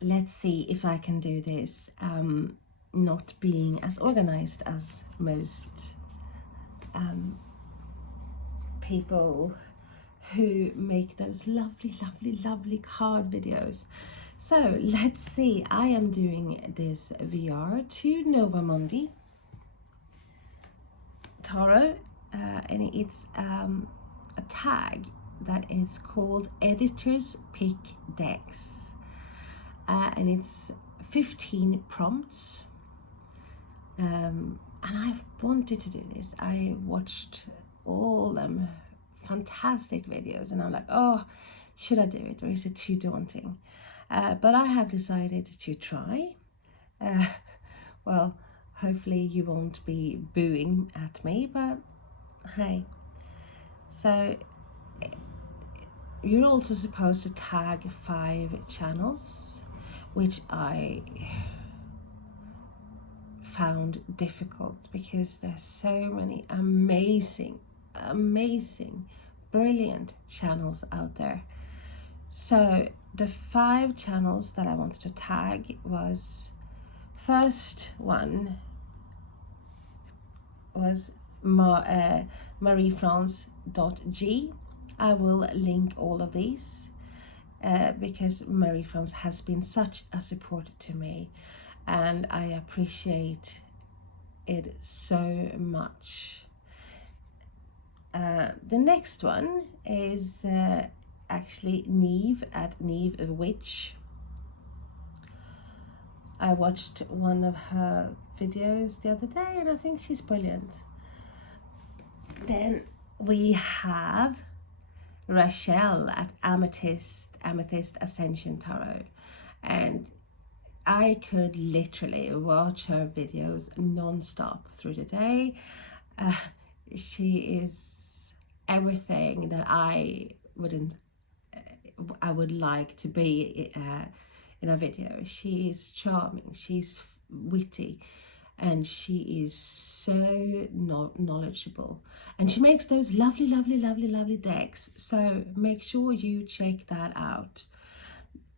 let's see if I can do this, not being as organized as most people who make those lovely card videos. So let's see, I am doing this VR to NiamhWitch Tarot, and it's a tag that is called Editor's Pick Decks, and it's 15 prompts, and I've wanted to do this. I watched all them fantastic videos and I'm like, oh, should I do it, or is it too daunting? But I have decided to try. Well, hopefully you won't be booing at me, but hey. So you're also supposed to tag 5 channels, which I found difficult because there's so many amazing, brilliant channels out there. So the 5 channels that I wanted to tag was, first one was france.g. I will link all of these because Marie France has been such a support to me, and I appreciate it so much. The next one is actually Neve at NiamhWitch. I watched one of her videos the other day and I think she's brilliant. Then we have Rachel at Amethyst Ascension Tarot, and I could literally watch her videos non-stop through the day. She is everything that I would like to be in a video. She is charming, she's witty, and she is so knowledgeable, and she makes those lovely decks, so make sure you check that out.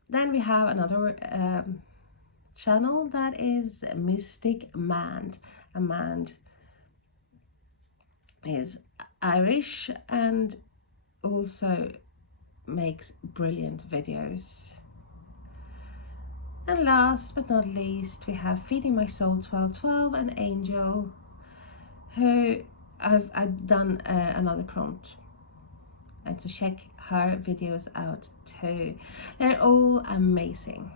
Then we have another channel that is Mystic Mand. Mand is Irish and also makes brilliant videos. And last but not least, we have Feeding My Soul 1212, and Angel, who I've done another prompt, and to check her videos out too. They're all amazing.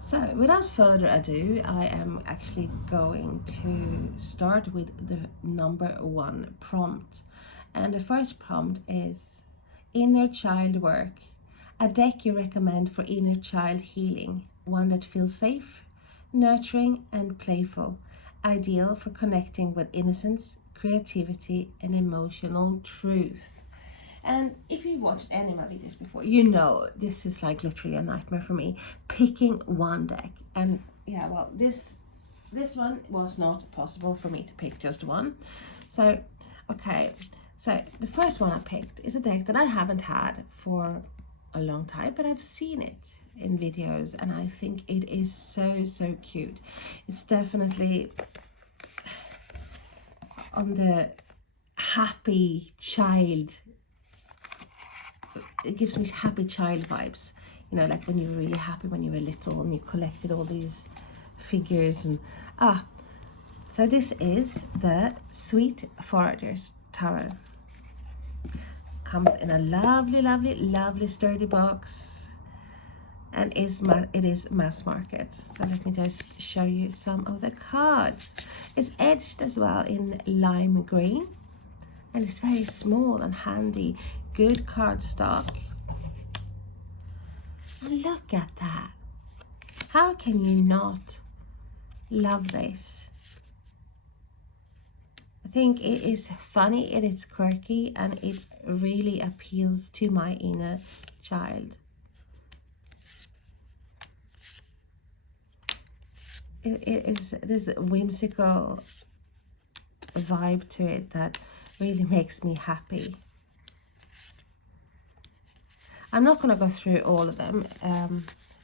So without further ado, I am actually going to start with the number 1 prompt. And the first prompt is Inner Child Work. A deck you recommend for inner child healing. One that feels safe, nurturing and playful. Ideal for connecting with innocence, creativity and emotional truth. And if you've watched any of my videos before, you know this is like literally a nightmare for me, picking one deck. And yeah, well, this one was not possible for me to pick just one. So, okay, so the first one I picked is a deck that I haven't had for a long time, but I've seen it in videos and I think it is so cute. It's definitely on the happy child. It gives me happy child vibes, you know, like when you were really happy when you were little and you collected all these figures. And so this is the Sweet Foragers Tarot. Comes in a lovely sturdy box, and it is mass market. So let me just show you some of the cards. It's edged as well in lime green, and it's very small and handy. Good cardstock. And look at that. How can you not love this? I think it is funny, it is quirky, and it really appeals to my inner child. It is this whimsical vibe to it that really makes me happy. I'm not going to go through all of them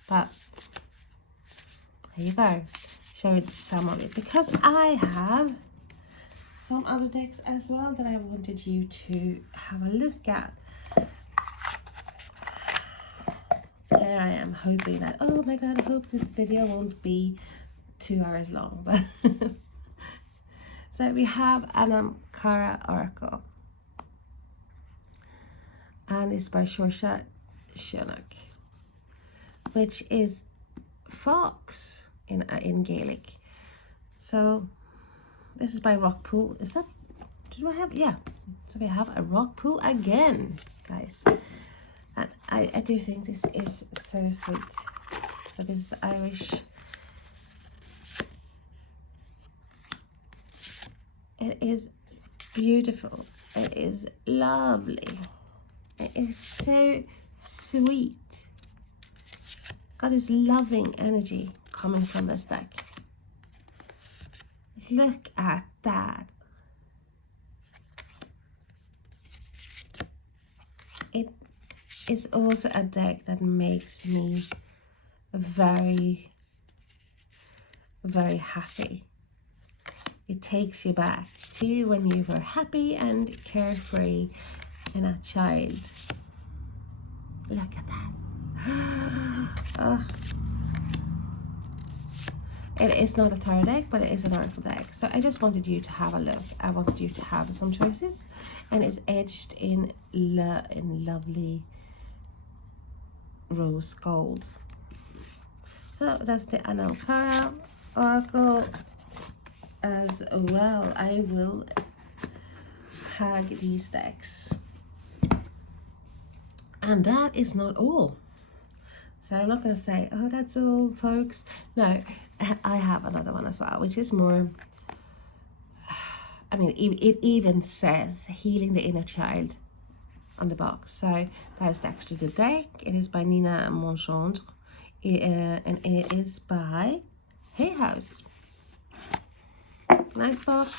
But here you go. Show you some of it, because I have some other decks as well that I wanted you to have a look at. Here I am hoping that, oh my god, I hope this video won't be 2 hours long. But so we have an Kara Oracle, and it's by Shorsha Shunnock, which is fox in Gaelic. So this is by Rockpool. Is that, did I have, yeah, so we have a Rockpool again, guys. And I do think this is so sweet. So this is Irish. It is beautiful. It is lovely. It is so sweet. Got this loving energy coming from this deck. Look at that. It is also a deck that makes me very, very happy. It takes you back to when you were happy and carefree and a child. Look at that. Oh. It is not a tarot deck, but it is an oracle deck. So I just wanted you to have a look. I wanted you to have some choices, and it's edged in lovely rose gold. So that's the Kara Oracle as well. I will tag these decks. And that is not all. So I'm not going to say, oh, that's all, folks. No, I have another one as well, which is more, I mean, it even says Healing the Inner Child on the box. So that is actually the deck. It is by NiamhWitch, and it is by Hay House. Nice box.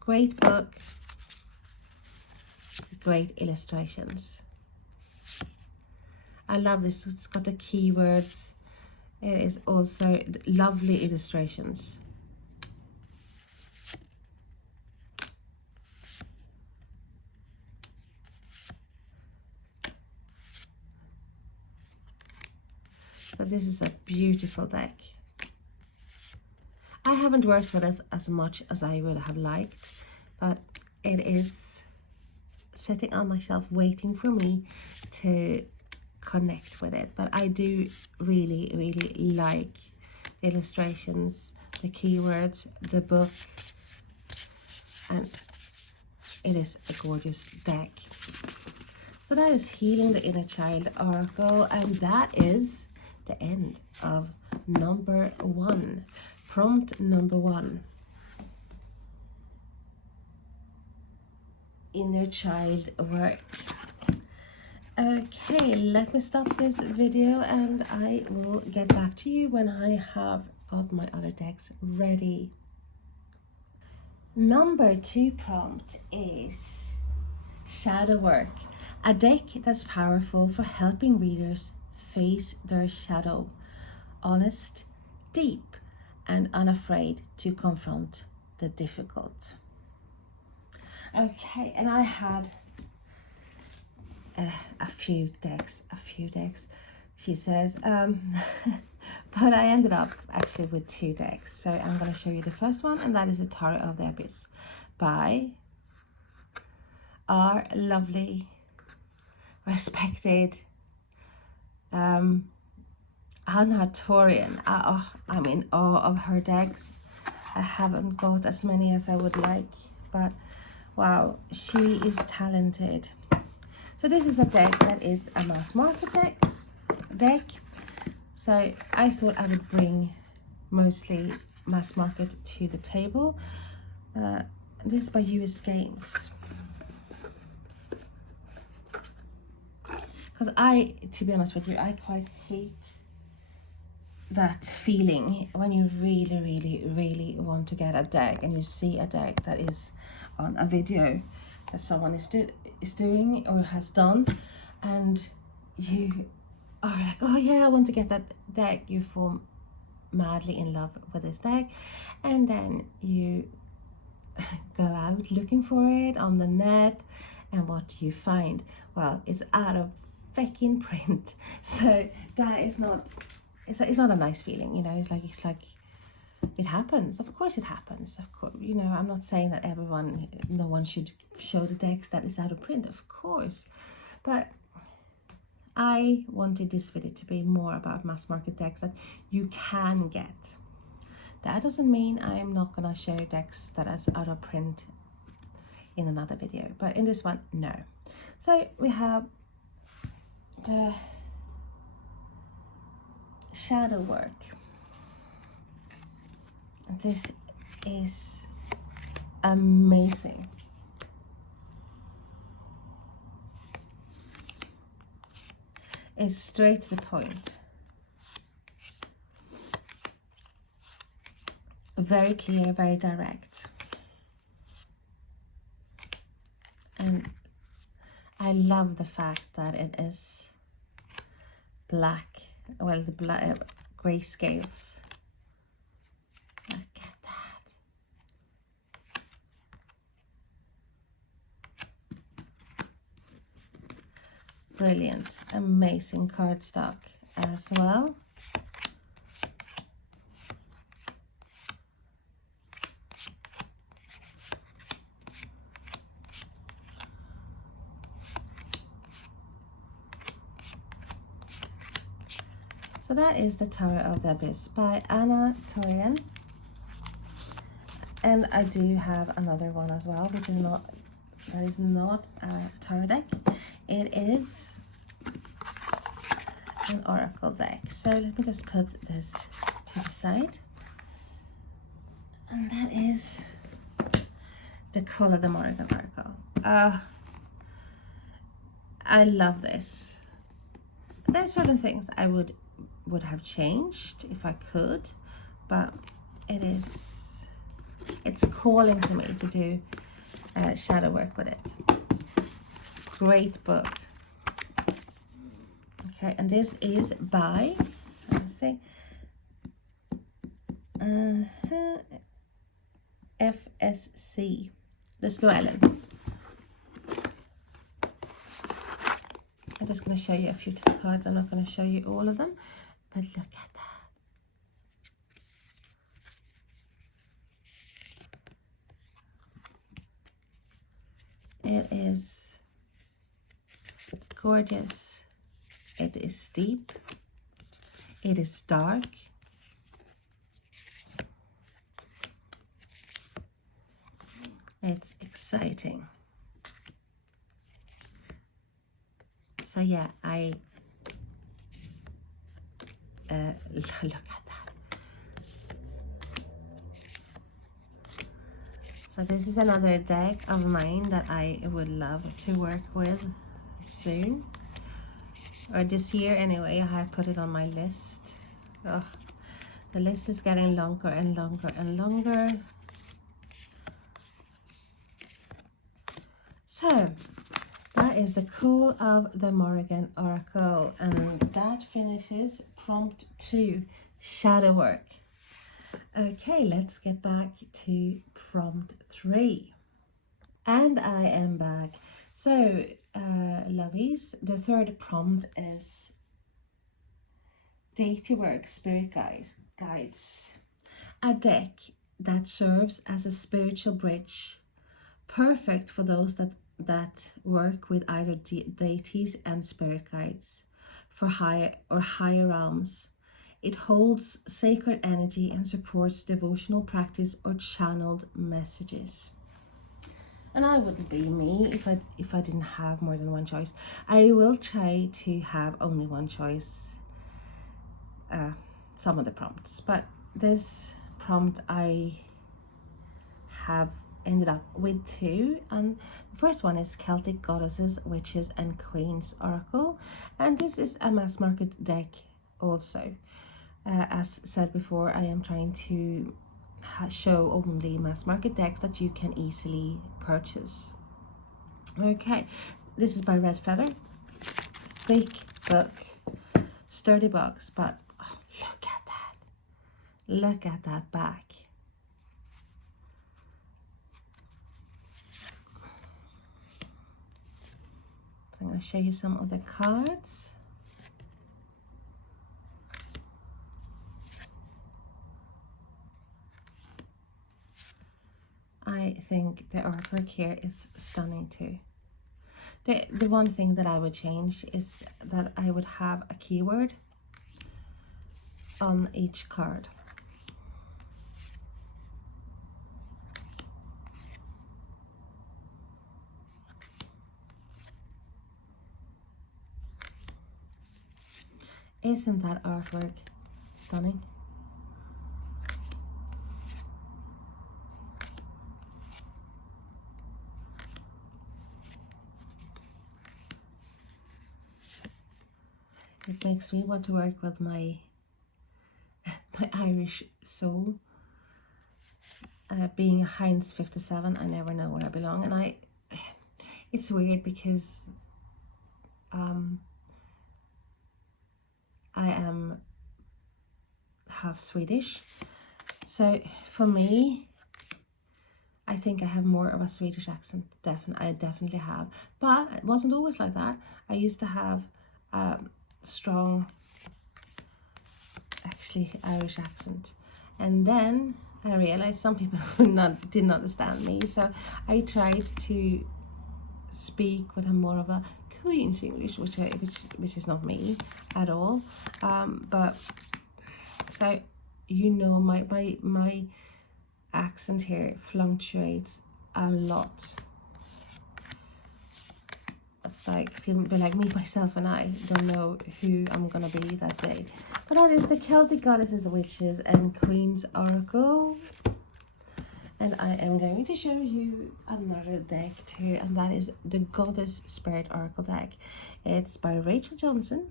Great book. Great illustrations. I love this. It's got the keywords. It is also lovely illustrations. But this is a beautiful deck. I haven't worked with it as much as I would have liked, but it is sitting on my shelf waiting for me to connect with it. But I do really, really like the illustrations, the keywords, the book, and it is a gorgeous deck. So that is Healing the Inner Child Oracle, and that is the end of number 1, prompt number 1. Inner child work. Okay, let me stop this video and I will get back to you when I have got my other decks ready. Number 2 prompt is Shadow Work, a deck that's powerful for helping readers face their shadow, honest, deep, and unafraid to confront the difficult. Okay, and I had a few decks, she says, but I ended up actually with 2 decks. So I'm going to show you the first one, and that is the Tarot of the Abyss by our lovely, respected Anna Torian. I'm in awe of her decks. I haven't got as many as I would like, but wow, she is talented. So this is a deck that is a mass market deck. So I thought I would bring mostly mass market to the table. This is by US Games. Because to be honest with you, I quite hate that feeling when you really, really, really want to get a deck and you see a deck that is on a video that someone is doing or has done, and you are like, oh yeah, I want to get that deck. You fall madly in love with this deck, and then you go out looking for it on the net, and what do you find? Well, it's out of fucking print. So that is not, it's not a nice feeling, you know. It's like it happens. Of course it happens. Of course, you know, I'm not saying that no one should show the decks that is out of print, of course, but I wanted this video to be more about mass market decks that you can get. That doesn't mean I'm not gonna show decks that is out of print in another video, but in this one, no. So we have the shadow work. This is amazing. It's straight to the point. Very clear, very direct. And I love the fact that it is black, well, the black gray scales. Look at that. Brilliant, amazing cardstock as well. So that is the Tower of the Abyss by Anna Torian. And I do have another one as well, which is not a tarot deck. It is an oracle deck. So let me just put this to the side. And that is the Call of the Morrigan Oracle. I love this. There's certain things I would have changed if I could, but it's calling to me to do shadow work with it. Great book. Okay, and this is by, let's see, FSC, the Llewellyn. I'm just going to show you a few cards. I'm not going to show you all of them, but look at that. It is gorgeous. It is deep. It is dark. It's exciting. So yeah, I look at that. So this is another deck of mine that I would love to work with soon, or this year anyway. I have put it on my list. Oh, the list is getting longer and longer and longer. So that is the Call of the Morrigan Oracle, and that finishes prompt 2, shadow work. Okay, let's get back to prompt 3. And I am back. So, lovies, the third prompt is deity work, spirit guides. A deck that serves as a spiritual bridge, perfect for those that work with either deities and spirit guides for higher realms. It holds sacred energy and supports devotional practice or channeled messages. And I wouldn't be me if I didn't have more than one choice. I will try to have only one choice some of the prompts, but this prompt I have ended up with 2, and the first one is Celtic Goddesses, Witches and Queens Oracle, and this is a mass market deck also. As said before, I am trying to show only mass market decks that you can easily purchase. Okay, this is by Red Feather. Thick book, sturdy box, but oh, look at that. Look at that back. So I'm going to show you some of the cards. I think the artwork here is stunning too. The one thing that I would change is that I would have a keyword on each card. Isn't that artwork stunning? It makes me want to work with my Irish soul. Being Heinz 57, I never know where I belong, and it's weird because I am half Swedish, so for me, I think I have more of a Swedish accent. I definitely have, but it wasn't always like that. I used to have strong, actually, Irish accent, and then I realized some people didn't understand me, so I tried to speak with a more of a Queen's English, which is not me at all. But so you know, my accent here fluctuates a lot. It's like feeling like me, myself, and I don't know who I'm gonna be that day. But that is the Celtic Goddesses, Witches, and Queens Oracle. And I am going to show you another deck too, and that is the Goddess Spirit Oracle deck. It's by Rachel Johnson,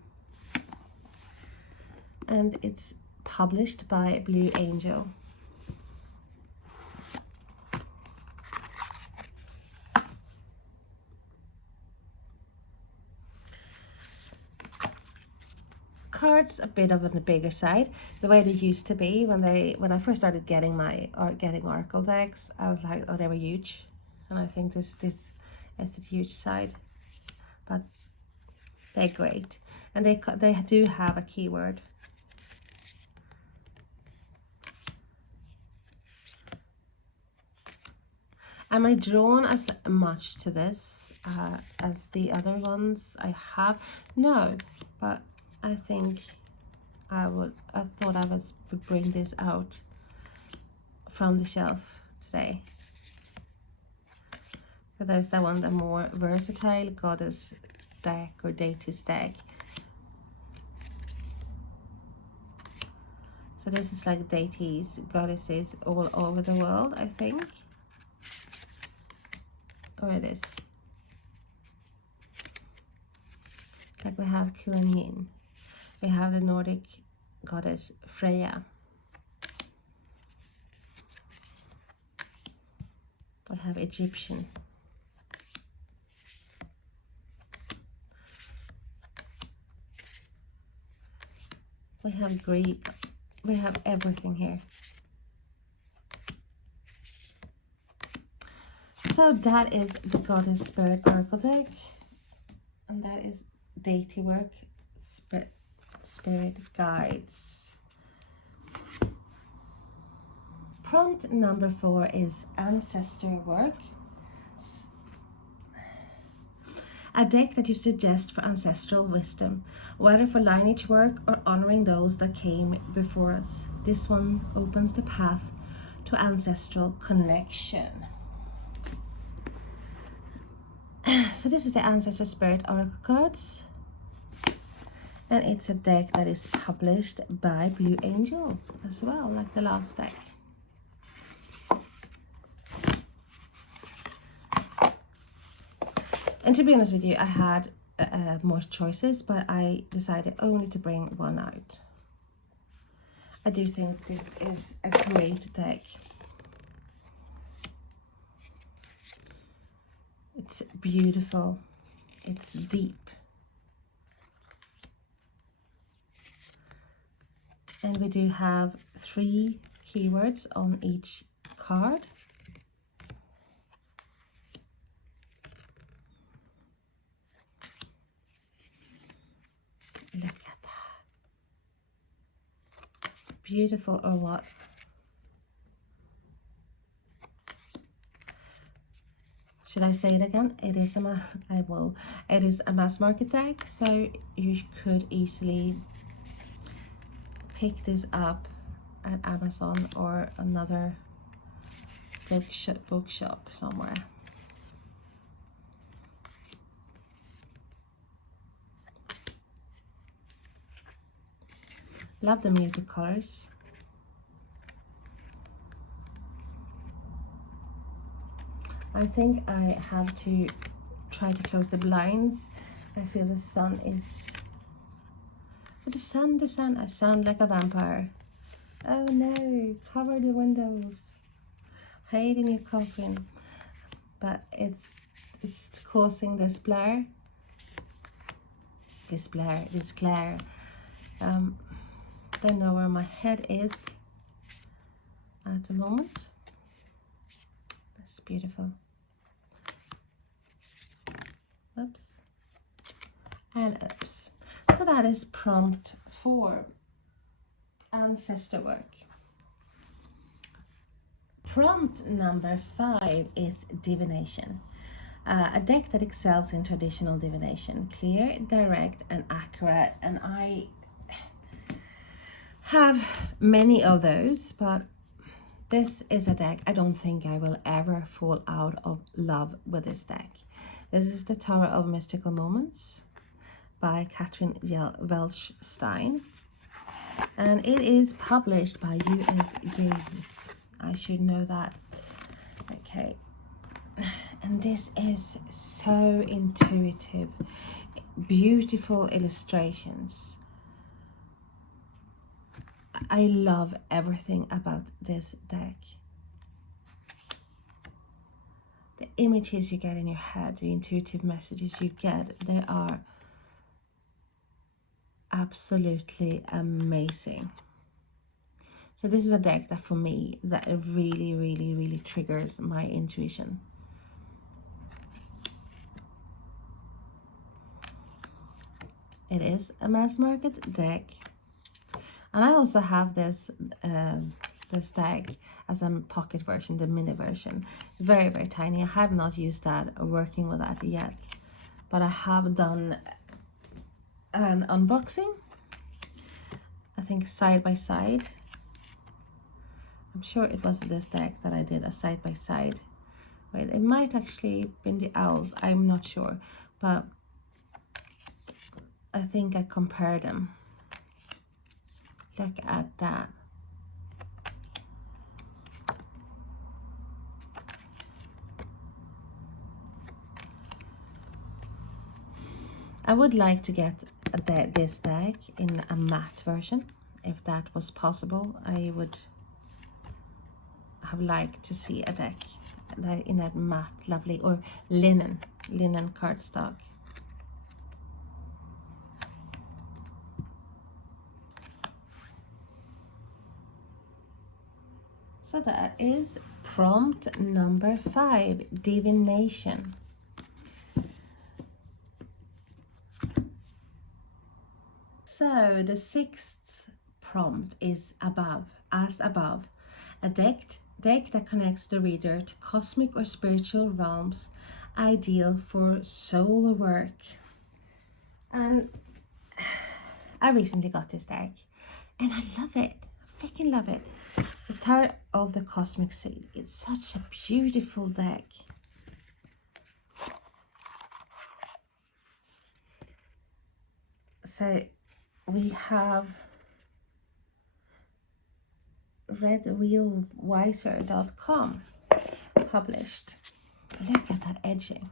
and it's published by Blue Angel. Cards a bit of on the bigger side, the way they used to be when I first started getting oracle decks. I was like, oh, they were huge, and I think this is the huge side, but they're great, and they do have a keyword. Am I drawn as much to this as the other ones I have? No, but I think I thought I would bring this out from the shelf today. For those that want a more versatile goddess deck or deities deck. So this is like deities, goddesses all over the world, I think. Or it is. Like we have Kuan Yin. We have the Nordic goddess Freya. We have Egyptian. We have Greek. We have everything here. So that is the Goddess Spirit Oracle deck. And that is deity work, spirit guides. Prompt number 4 is ancestor work. A deck that you suggest for ancestral wisdom, whether for lineage work or honoring those that came before us. This one opens the path to ancestral connection. So this is the Ancestor Spirit Oracle cards. And it's a deck that is published by Blue Angel as well, like the last deck. And to be honest with you, I had more choices, but I decided only to bring one out. I do think this is a great deck. It's beautiful. It's deep. And we do have 3 keywords on each card. Look at that. Beautiful, or what? Should I say it again? It is a It is a mass market deck, so you could easily pick this up at Amazon or another bookshop somewhere. Love the muted colors. I think I have to try to close the blinds. I feel the sun is... The sun, I sound like a vampire. Oh no, cover the windows. Hide in your coffin. But it's causing this glare. Don't know where my head is at the moment. That's beautiful. Oops. And oops. So that is prompt 4. Ancestor work. Prompt number 5 is divination. A deck that excels in traditional divination. Clear, direct, and accurate. And I have many of those, but this is a deck I don't think I will ever fall out of love with this deck. This is the Tower of Mystical Moments by Catherine Welch-Stein, and it is published by US Games. I should know that. Okay, and this is so intuitive, beautiful illustrations. I love everything about this deck. The images you get in your head, the intuitive messages you get, they are absolutely amazing. So this is a deck that for me, that really triggers my intuition. It is a mass market deck. And I also have this this deck as a pocket version, the mini version. Very tiny. I have not used that or working with that yet. But I have done an unboxing. I think side by side. I'm sure it was this deck that I did a side by side. Wait, it might actually been the owls. I'm not sure. But I think I compared them. Look at that. I would like to get this deck in a matte version. If that was possible, I would have liked to see a deck in that matte, lovely, or linen cardstock. So that is prompt number 5, divination. So the 6th prompt is as above, a deck that connects the reader to cosmic or spiritual realms, ideal for soul work. And I recently got this deck and I love it. I freaking love it. It's Tower of the Cosmic Seed. It's such a beautiful deck. So we have redwheelwiser.com published. Look at that edging.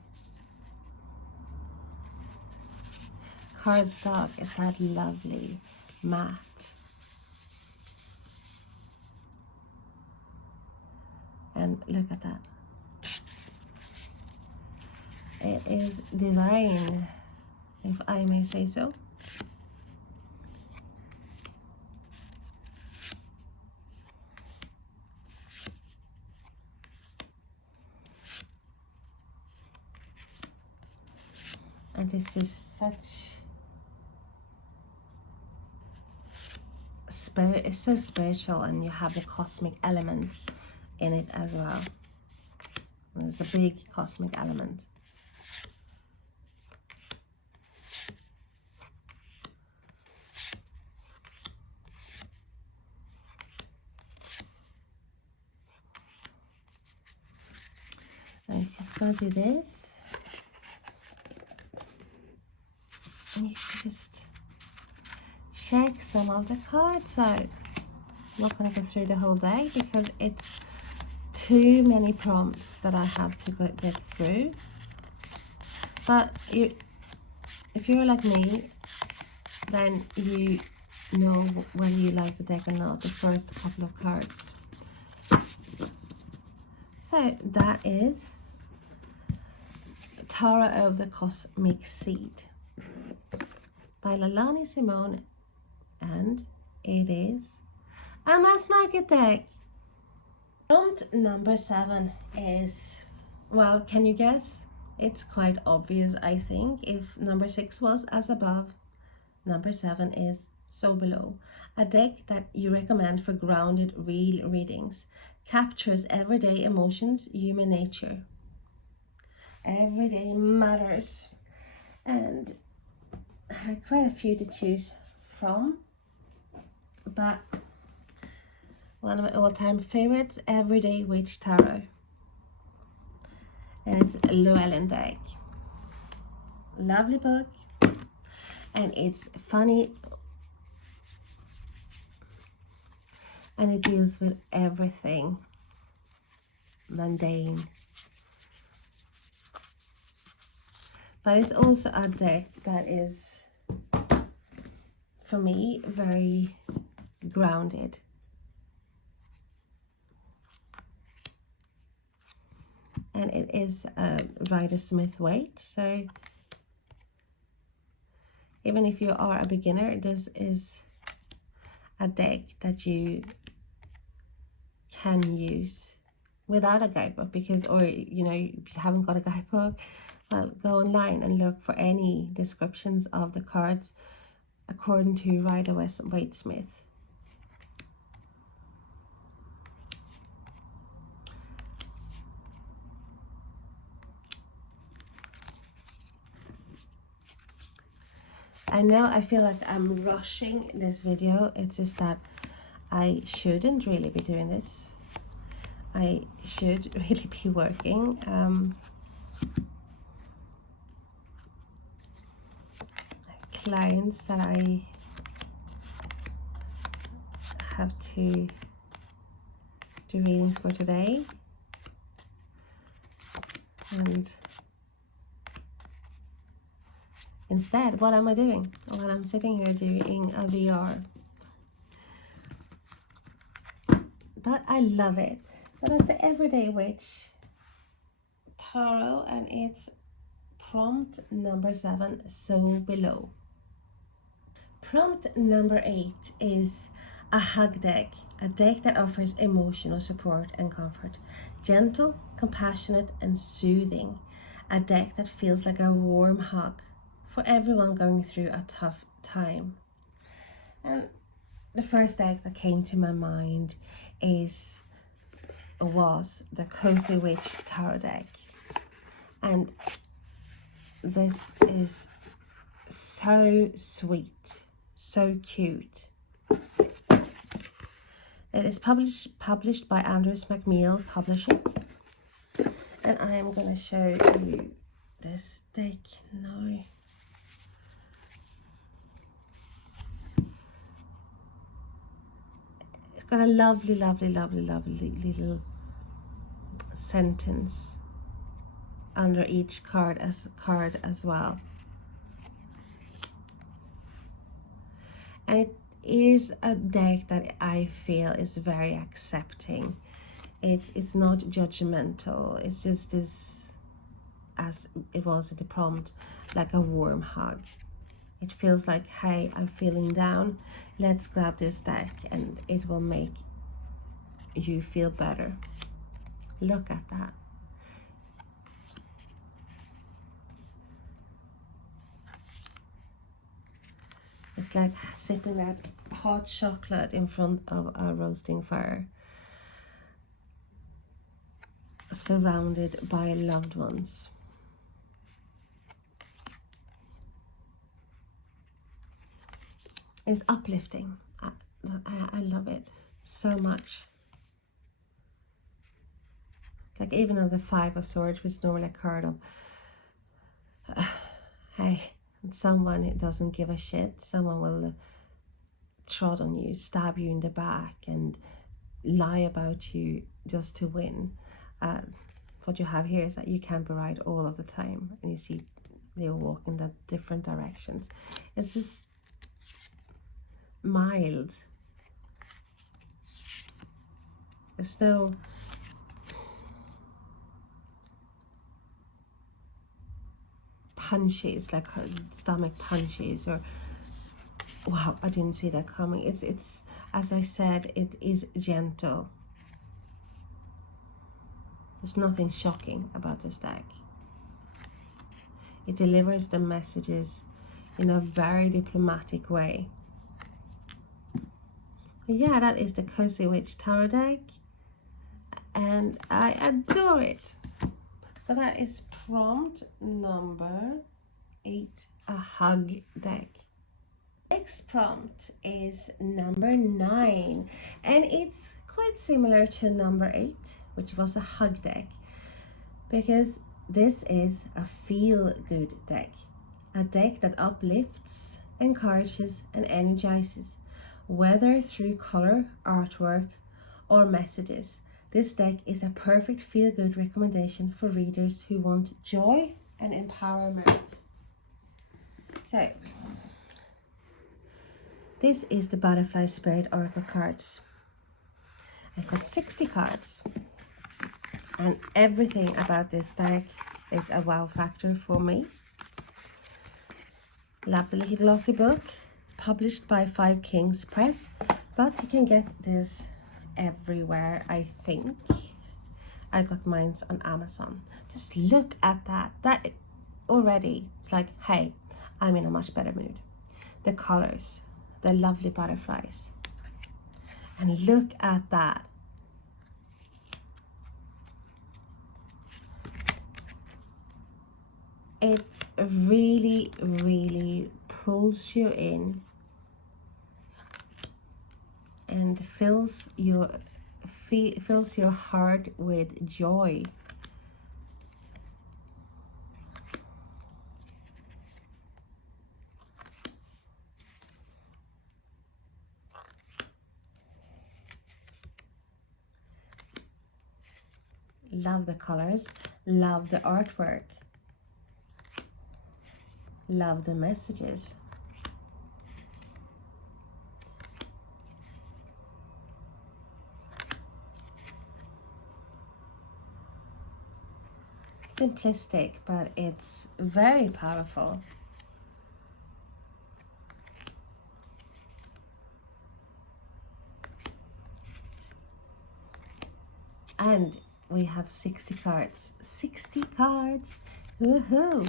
Cardstock is that lovely matte. And look at that. It is divine, if I may say so. And this is such spirit, it's so spiritual, and you have the cosmic element in it as well. There's a big cosmic element. I'm just going to do this. And you can just check some of the cards out. I'm not going to go through the whole day because it's too many prompts that I have to get through. But if you're like me, then you know whether you like the deck or not, the first couple of cards. So that is Tarot of the Cosmic Seed by Lalani Simone, and it is a mass market deck. Prompt number 7 is, well, can you guess? It's quite obvious, I think. If number 6 was as above, number 7 is so below. A deck that you recommend for grounded, real readings. Captures everyday emotions, human nature. Everyday matters. And I had quite a few to choose from. But one of my all-time favorites, Everyday Witch Tarot. And it's Llewellyn deck. Lovely book. And it's funny. And it deals with everything mundane. But it's also a deck that is, for me, very grounded. And it is a Rider-Smith weight, so even if you are a beginner, this is a deck that you can use without a guidebook, because, or you know, if you haven't got a guidebook, well, go online and look for any descriptions of the cards according to Rider-Waite-Smith. I know I feel like I'm rushing this video. It's just that I shouldn't really be doing this. I should really be working. Clients that I have to do readings for today. And instead, what am I doing? Well, I'm sitting here doing a VR. But I love it. So that's the Everyday Witch Tarot, and it's prompt number 7, so below. Prompt number 8 is a hug deck, a deck that offers emotional support and comfort. Gentle, compassionate, and soothing. A deck that feels like a warm hug for everyone going through a tough time. And the first deck that came to my mind was the Cozy Witch Tarot deck. And this is so sweet, so cute. It is published by Andrews McMeel Publishing. And I am going to show you this deck now. It's got a lovely, lovely, lovely, lovely little sentence under each card as well. And it is a deck that I feel is very accepting. It's not judgmental. It's just this as it was in the prompt, like a warm hug. It feels like, hey, I'm feeling down, let's grab this deck and it will make you feel better. Look at that. It's like sipping that hot chocolate in front of a roasting fire, surrounded by loved ones. It's uplifting. I love it so much. Like, even on the Five of Swords, which is normally a card of, hey, someone who doesn't give a shit, someone will trod on you, stab you in the back, and lie about you just to win. What you have here is that you can't be right all of the time, and you see they walk in that different directions. It's just mild. There's no punches, like stomach punches, or wow, I didn't see that coming. It's as I said, it is gentle. There's nothing shocking about this deck. It delivers the messages in a very diplomatic way. Yeah, that is the Cozy Witch Tarot deck, and I adore it. So that is prompt number 8, a hug deck. Next prompt is number 9, and it's quite similar to number 8, which was a hug deck, because this is a feel-good deck, a deck that uplifts, encourages, and energizes, whether through color, artwork, or messages. This deck is a perfect feel-good recommendation for readers who want joy and empowerment. So, this is the Butterfly Spirit Oracle cards. I've got 60 cards, and everything about this deck is a wow factor for me. Love the little glossy book. It's published by Five Kings Press, but you can get this everywhere, I think. I got mine on Amazon. Just look at that. That already, it's like, hey, I'm in a much better mood. The colors, the lovely butterflies. And look at that. It really, really pulls you in and fills your heart with joy. Love the colors, love the artwork, love the messages. Simplistic, but it's very powerful. And we have 60 cards. 60 cards! Woohoo!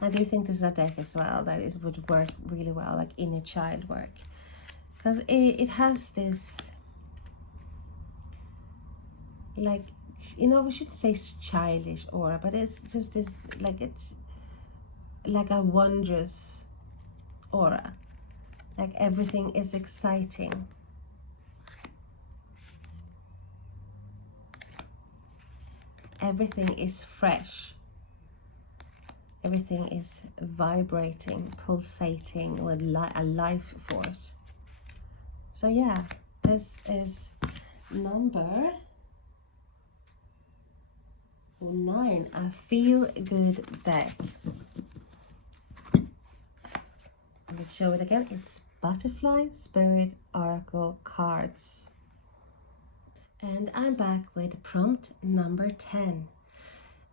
I do think this is a deck as well that would work really well, like inner child work. Because it has this, like, you know, we should say childish aura, but it's just this, like, it's like a wondrous aura. Like, everything is exciting. Everything is fresh. Everything is vibrating, pulsating with a life force. So yeah, this is number 9, a feel-good deck. Let's show it again. It's Butterfly Spirit Oracle cards. And I'm back with prompt number 10.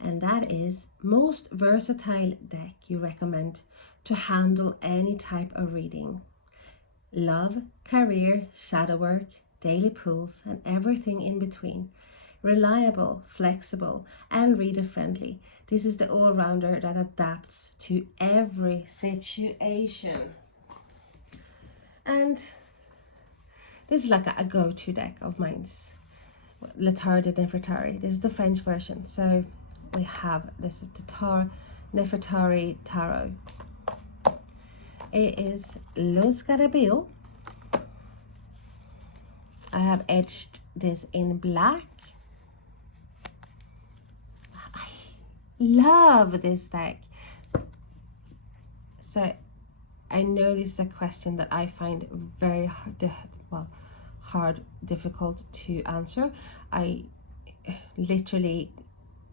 And that is most versatile deck you recommend to handle any type of reading. Love, career, shadow work, daily pulls, and everything in between. Reliable, flexible, and reader friendly. This is the all-rounder that adapts to every situation. And this is like a go-to deck of mine's. L'État de Nefertari. This is the French version. So we have, this is the Nefertari Tarot. It is Lo Scarabeo. I have etched this in black. I love this deck. So I know this is a question that I find very difficult to answer. I literally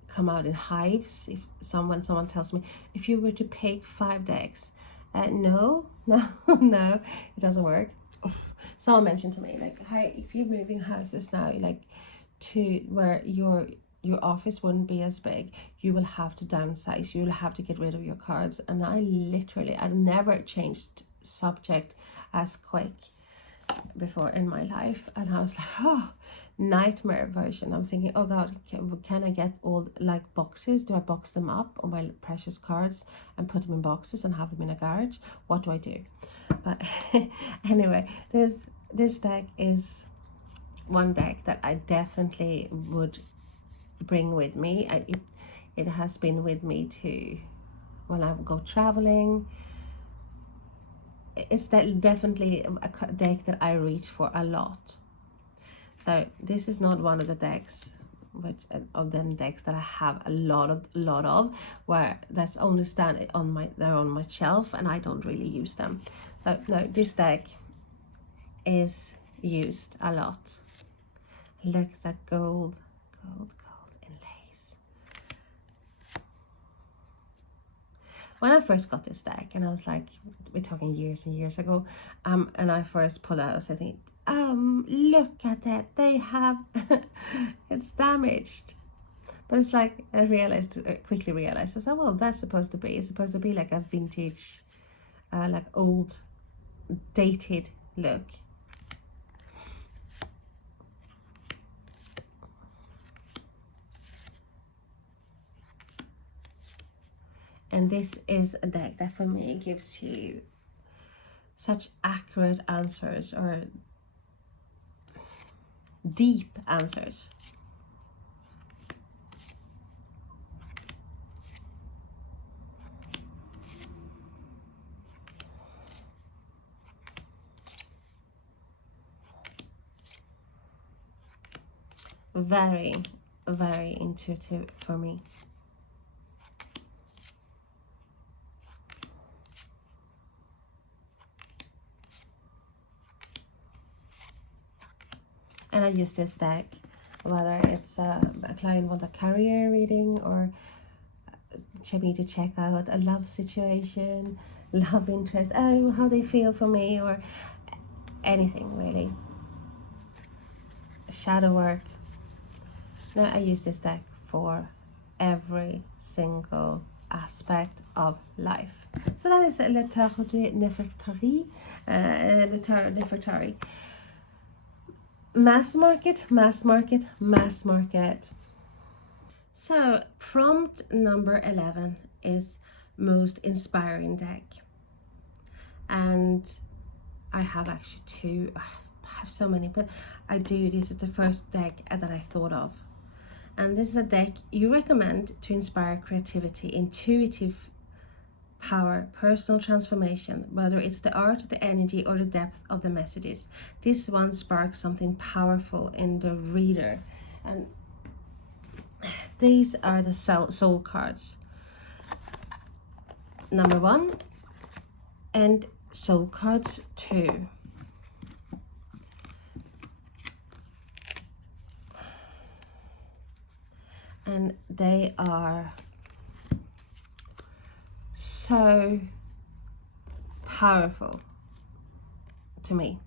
come out in hives if someone tells me, if you were to pick 5 decks. No, it doesn't work. Someone mentioned to me, like, hi, if you're moving houses now, like, to where your office wouldn't be as big, you will have to downsize, you'll have to get rid of your cards. And I've never changed subject as quick before in my life. And I was like, oh, nightmare version. I'm thinking, oh god, can I get all like boxes? Do I box them up, all my precious cards, and put them in boxes and have them in a garage? What do I do? But anyway, this deck is one deck that I definitely would bring with me. It has been with me to when I go traveling. It's definitely a deck that I reach for a lot. So this is not one of the decks, which of them decks that I have a lot of, where that's only stand they're on my shelf and I don't really use them. So no, this deck is used a lot. Look at that gold in lace. When I first got this deck, and I was like, we're talking years and years ago, and I first pulled out, I was thinking, look at that, they have it's damaged. But it's like I quickly realized, I said, well, it's supposed to be like a vintage, like old, dated look. And this is a deck that for me gives you such accurate answers, or deep answers. Very, very intuitive for me. And I use this deck, whether it's a client wants a career reading, or me to check out a love situation, love interest, how they feel for me, or anything really. Shadow work. Now I use this deck for every single aspect of life. So that is L'État de Nefertari. Nefertari. Mass market. So prompt number 11 is most inspiring deck. And I have actually 2. I have so many, but this is the first deck that I thought of. And this is a deck you recommend to inspire creativity, intuitive power, personal transformation, whether it's the art, the energy, or the depth of the messages. This one sparks something powerful in the reader. And these are the soul cards. Number 1 and soul cards 2. And they are so powerful to me.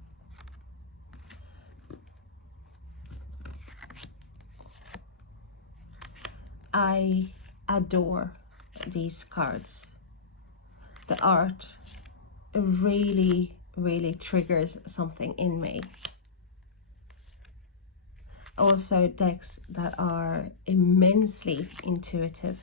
I adore these cards. The art really, really triggers something in me. Also decks that are immensely intuitive.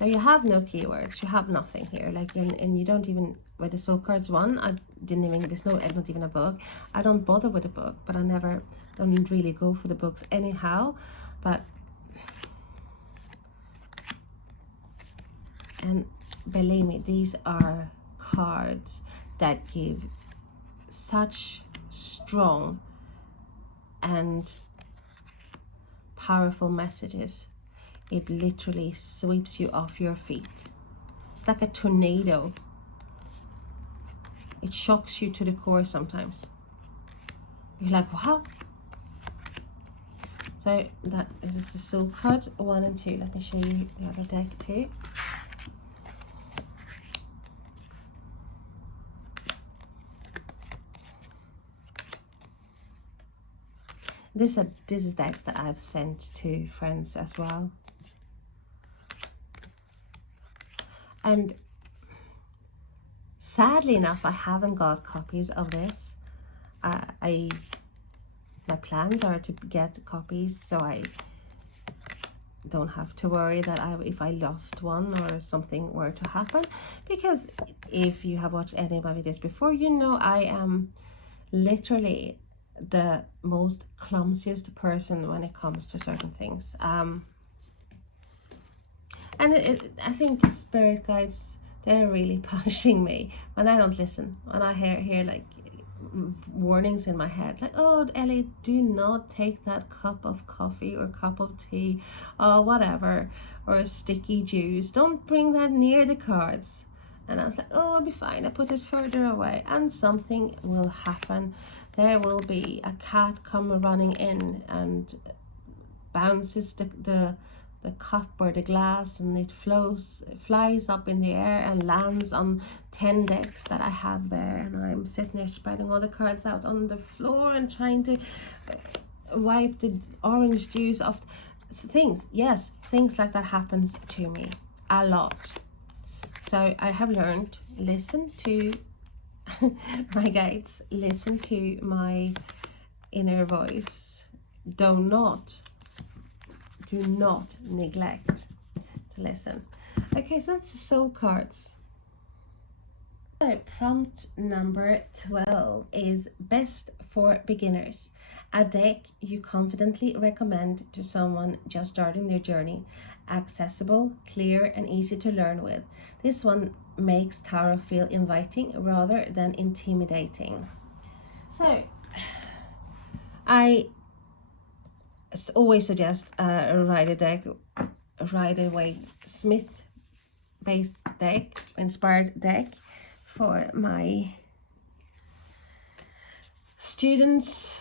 Now you have no keywords, you have nothing here, like, and you don't even, with the soul cards one, I didn't even, there's not even a book. I don't bother with a book, but I never, don't really go for the books anyhow, but, and believe me, these are cards that give such strong and powerful messages. It literally sweeps you off your feet. It's like a tornado. It shocks you to the core sometimes. You're like, wow. So that is the soul cards 1 and 2. Let me show you the other deck too. This is decks that I've sent to friends as well. And sadly enough, I haven't got copies of this. My plans are to get copies, so I don't have to worry that if I lost one or something were to happen. Because if you have watched any of my videos before, you know I am literally the most clumsiest person when it comes to certain things. And I think spirit guides, they're really punishing me when I don't listen. When I hear like warnings in my head, like, oh Ellie, do not take that cup of coffee or cup of tea or whatever, or sticky juice, don't bring that near the cards. And I was like, oh, I'll be fine, I put it further away, and something will happen. There will be a cat come running in and bounces the cup or the glass, and it flies up in the air and lands on 10 decks that I have there, and I'm sitting there spreading all the cards out on the floor and trying to wipe the orange juice off. Things, yes, things like that happens to me a lot. So I have learned, listen to my guides, listen to my inner voice. Do not neglect to listen. Okay, so that's the soul cards. So prompt number 12 is best for beginners. A deck you confidently recommend to someone just starting their journey. Accessible, clear, and easy to learn with. This one makes tarot feel inviting rather than intimidating. So I always suggest a Rider-Waite-Smith based deck, inspired deck for my students,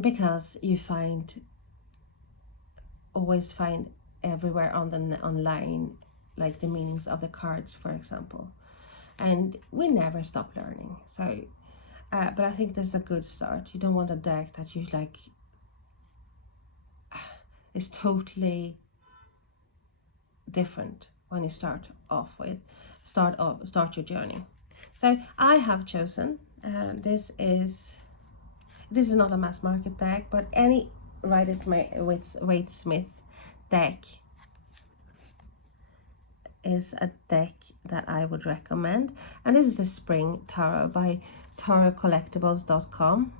because you always find everywhere on the online, like the meanings of the cards, for example, and we never stop learning. So but I think that's a good start. You don't want a deck that you like is totally different when you start your journey. So I have chosen, this is not a mass market deck, but any Rider-Waite-Smith deck is a deck that I would recommend. And this is the Spring Tarot by oracledeck.com,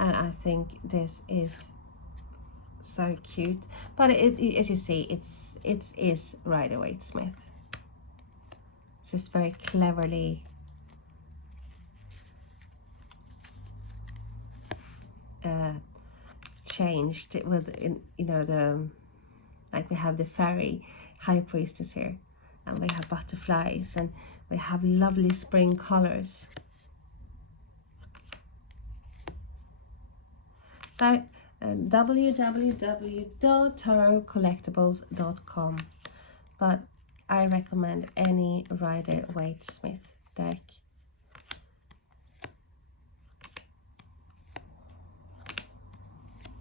and I think this is so cute. But as you see, it is Rider-Waite-Smith. It's just very cleverly changed with, you know, the, like we have the fairy high priestess here, and we have butterflies, and we have lovely spring colors. So www.tarotcollectibles.com. But I recommend any Rider-Waite-Smith deck.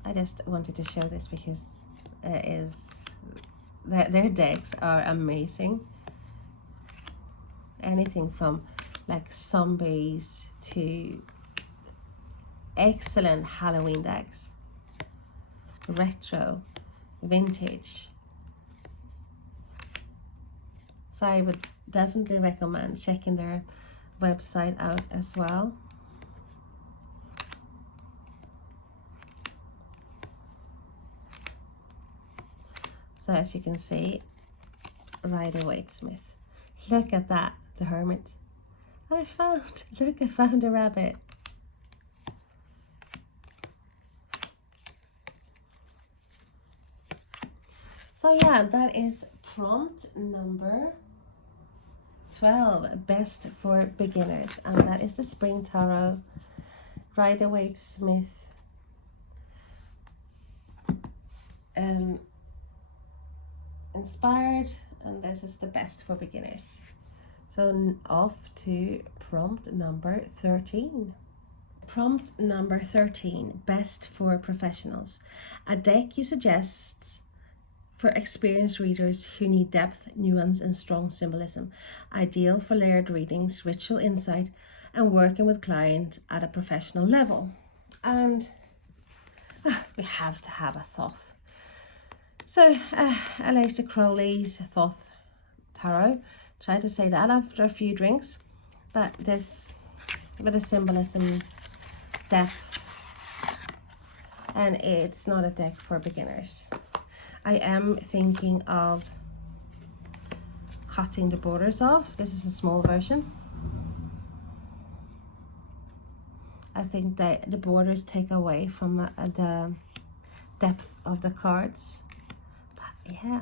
I just wanted to show this because their decks are amazing. Anything from like zombies to excellent Halloween decks, retro, vintage. So I would definitely recommend checking their website out as well. So as you can see, Rider-Waite-Smith. Look at that, the Hermit. I found a rabbit. So yeah, that is prompt number 12, best for beginners, and that is the Spring Tarot, Rider-Waite-Smith. Inspired, and this is the best for beginners. So off to prompt number 13. Prompt number 13, best for professionals. A deck you suggest for experienced readers who need depth, nuance, and strong symbolism. Ideal for layered readings, ritual insight, and working with clients at a professional level. And we have to have a Thoth. So, Aleister Crowley's Thoth Tarot. Try to say that after a few drinks. But this, with the symbolism, depth, and it's not a deck for beginners. I am thinking of cutting the borders off. This is a small version. I think that the borders take away from the depth of the cards. But yeah.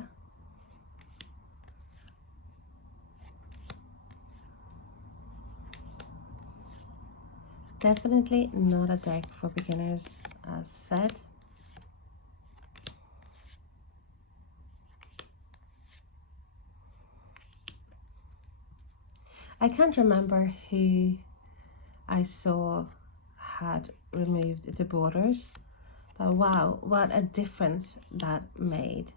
Definitely not a deck for beginners, as said. I can't remember who I saw had removed the borders, but wow, what a difference that made.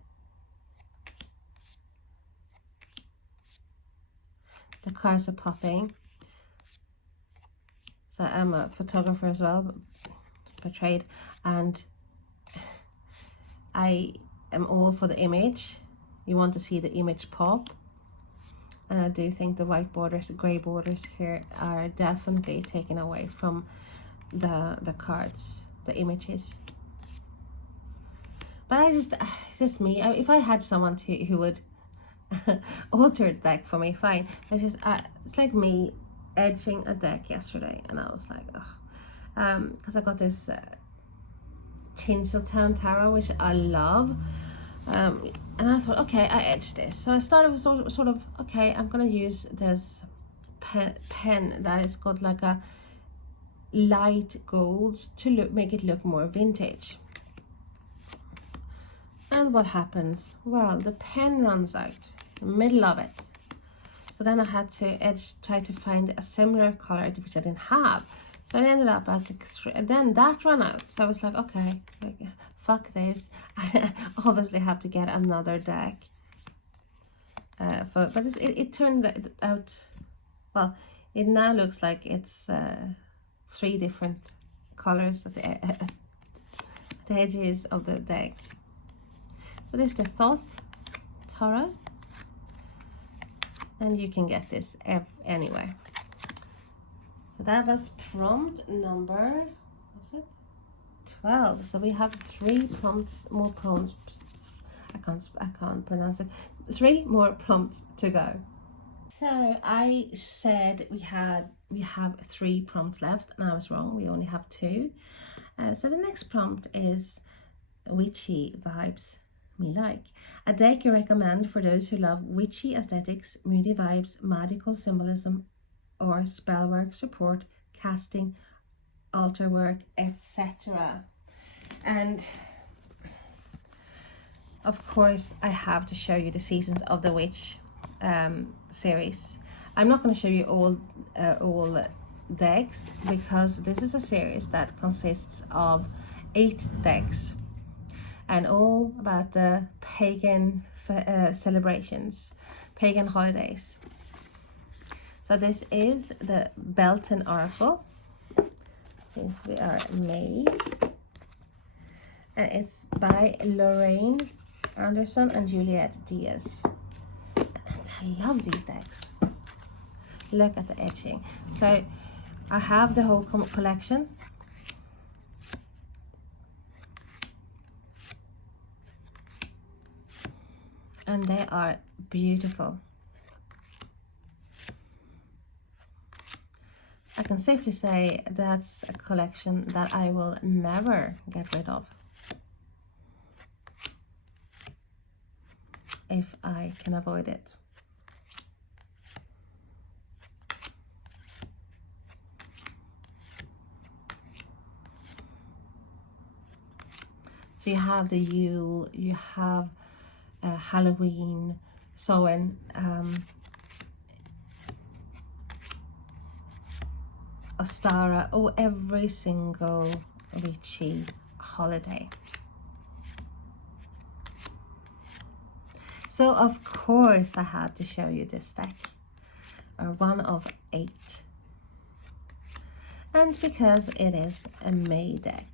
The cards are popping. So I'm a photographer as well, by trade, and I am all for the image. You want to see the image pop. And I do think the white borders, the grey borders here are definitely taken away from the cards, the images. But just me. If I had someone who would alter the deck for me, fine. But it's like me edging a deck yesterday, and I was like, ugh, because I got this Tinseltown Tarot, which I love. And I thought, okay, I edged this. So I started with sort of, okay, I'm going to use this pen that is got like a light gold to make it look more vintage. And what happens? Well, the pen runs out in the middle of it. So then I had to try to find a similar color, which I didn't have. So I ended up at and then that ran out. So I was like, okay, fuck this. I obviously have to get another deck. But it turned out, well, it now looks like it's 3 different colors of the edges of the deck. So this is the Thoth Tarot. And you can get this anywhere. So that was prompt number, what's it? 12. So we have 3 prompts, more prompts. I can't pronounce it. 3 more prompts to go. So I said we have 3 prompts left, and I was wrong. We only have 2. So the next prompt is witchy vibes me like. A deck you recommend for those who love witchy aesthetics, moody vibes, magical symbolism, or spellwork support, casting, altar work, etc. And of course I have to show you the Seasons of the Witch series. I'm not going to show you all decks, because this is a series that consists of 8 decks and all about the pagan celebrations, pagan holidays. So this is the Belton Oracle, since we are May, and it's by Lorraine Anderson and Juliet Diaz. And I love these decks. Look at the etching. So I have the whole collection. And they are beautiful. I can safely say that's a collection that I will never get rid of, if I can avoid it. So you have the Yule, you have Halloween, Samhain, Ostara, every single witchy holiday. So of course I had to show you this deck, or one of 8. And because it is a May deck,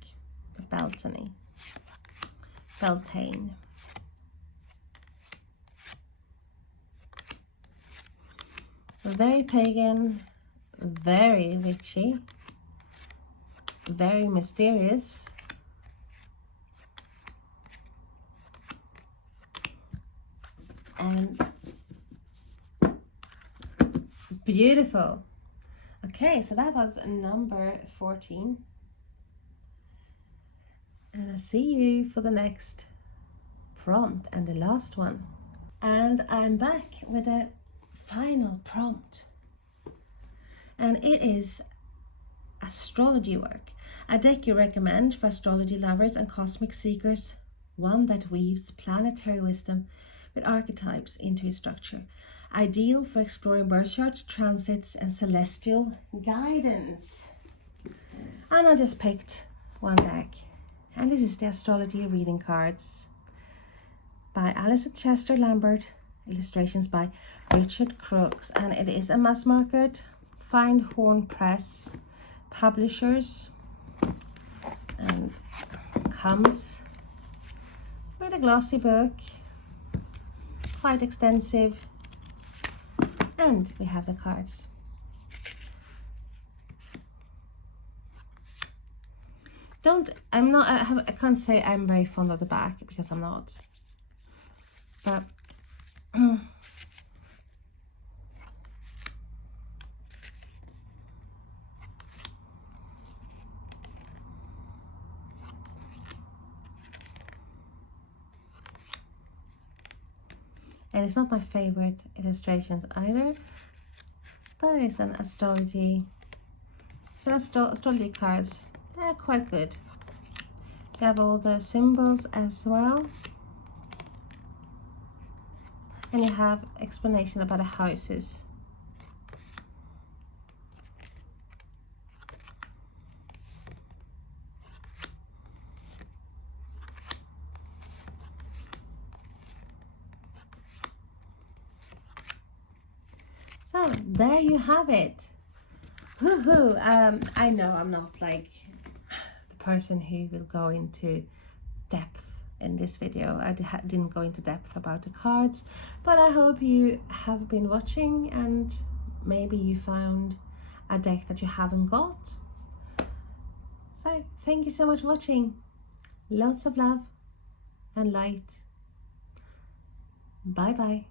the Beltane. Very pagan, very witchy, very mysterious, and beautiful. Okay, so that was number 14. And I'll see you for the next prompt and the last one. And I'm back with a final prompt. And it is astrology work. A deck you recommend for astrology lovers and cosmic seekers. One that weaves planetary wisdom with archetypes into its structure. Ideal for exploring birth charts, transits, and celestial guidance. And I just picked one deck. And this is the Astrology Reading Cards by Alison Chester Lambert, illustrations by Richard Crooks, and it is a mass market, Fine Horn Press publishers, and comes with a glossy book, quite extensive, and we have the cards. I can't say I'm very fond of the back, because I'm not, but and it's not my favorite illustrations either, but it's an astrology. It's an astrology cards. They're quite good. You have all the symbols as well, and you have explanation about the houses. So there you have it. Woohoo! I know I'm not like the person who will go into depth in this video. I didn't go into depth about the cards, but I hope you have been watching and maybe you found a deck that you haven't got. So thank you so much for watching. Lots of love and light. Bye bye.